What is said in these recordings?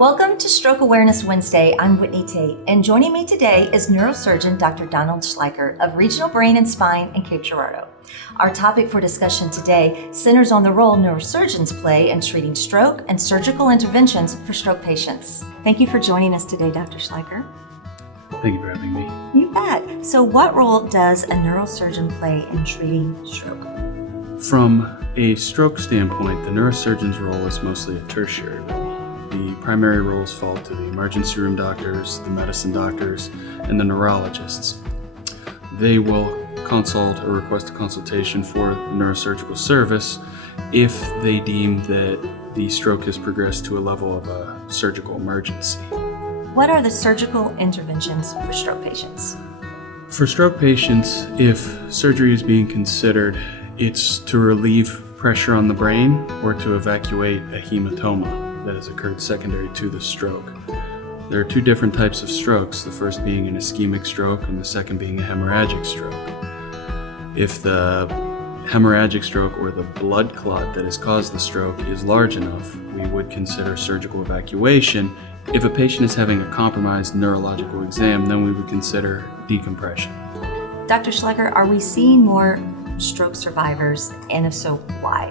Welcome to Stroke Awareness Wednesday. I'm Whitney Tate, and joining me today is Neurosurgeon Dr. Schleicher of Regional Brain and Spine in Cape Girardeau. Our topic for discussion today centers on the role neurosurgeons play in treating stroke and surgical interventions for stroke patients. Thank you for joining us today, Dr. Schleicher. Thank you for having me. You bet. So what role does a neurosurgeon play in treating stroke? From a stroke standpoint, the neurosurgeon's role is mostly a tertiary role. The primary roles fall to the emergency room doctors, the medicine doctors, and the neurologists. They will consult or request a consultation for the neurosurgical service if they deem that the stroke has progressed to a level of a surgical emergency. What are the surgical interventions for stroke patients? For stroke patients, if surgery is being considered, it's to relieve pressure on the brain or to evacuate a hematoma that has occurred secondary to the stroke. There are two different types of strokes, the first being an ischemic stroke and the second being a hemorrhagic stroke. If the hemorrhagic stroke or the blood clot that has caused the stroke is large enough, we would consider surgical evacuation. If a patient is having a compromised neurological exam, then we would consider decompression. Dr. Schleicher, are we seeing more stroke survivors, and if so, why?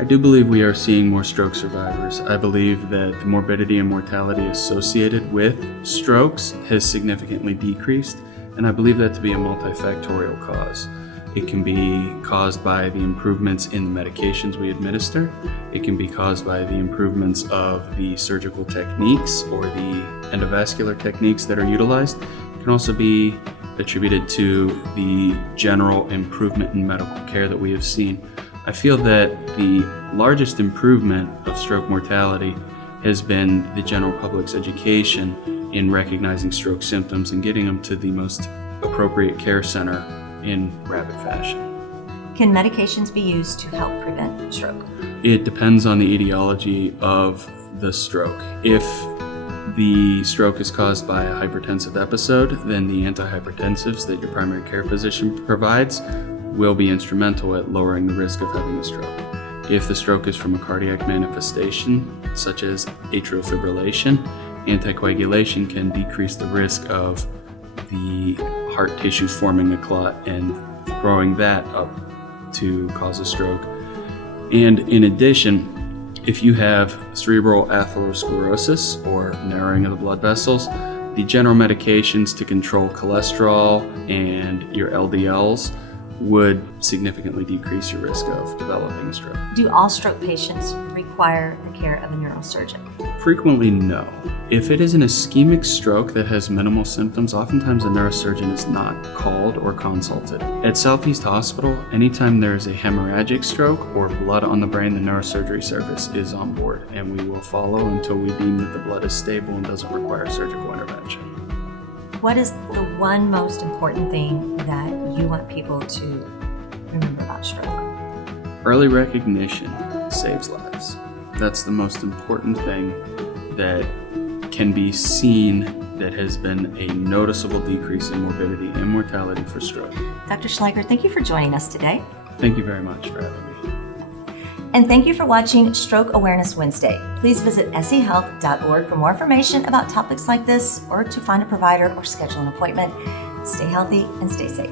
I do believe we are seeing more stroke survivors. I believe that the morbidity and mortality associated with strokes has significantly decreased, and I believe that to be a multifactorial cause. It can be caused by the improvements in the medications we administer. It can be caused by the improvements of the surgical techniques or the endovascular techniques that are utilized. It can also be attributed to the general improvement in medical care that we have seen. I feel that the largest improvement of stroke mortality has been the general public's education in recognizing stroke symptoms and getting them to the most appropriate care center in rapid fashion. Can medications be used to help prevent stroke? It depends on the etiology of the stroke. If the stroke is caused by a hypertensive episode, then the antihypertensives that your primary care physician provides will be instrumental at lowering the risk of having a stroke. If the stroke is from a cardiac manifestation, such as atrial fibrillation, anticoagulation can decrease the risk of the heart tissue forming a clot and throwing that up to cause a stroke. And in addition, if you have cerebral atherosclerosis or narrowing of the blood vessels, the general medications to control cholesterol and your LDLs would significantly decrease your risk of developing a stroke. Do all stroke patients require the care of a neurosurgeon? Frequently, no. If it is an ischemic stroke that has minimal symptoms, oftentimes a neurosurgeon is not called or consulted. At Southeast Hospital, anytime there is a hemorrhagic stroke or blood on the brain, the neurosurgery service is on board, and we will follow until we deem that the blood is stable and doesn't require surgical intervention. What is the one most important thing that you want people to remember about stroke? Early recognition saves lives. That's the most important thing that can be seen that has been a noticeable decrease in morbidity and mortality for stroke. Dr. Schleicher, thank you for joining us today. Thank you very much for having me. And thank you for watching Stroke Awareness Wednesday. Please visit SoutheastHEALTH.org for more information about topics like this or to find a provider or schedule an appointment. Stay healthy and stay safe.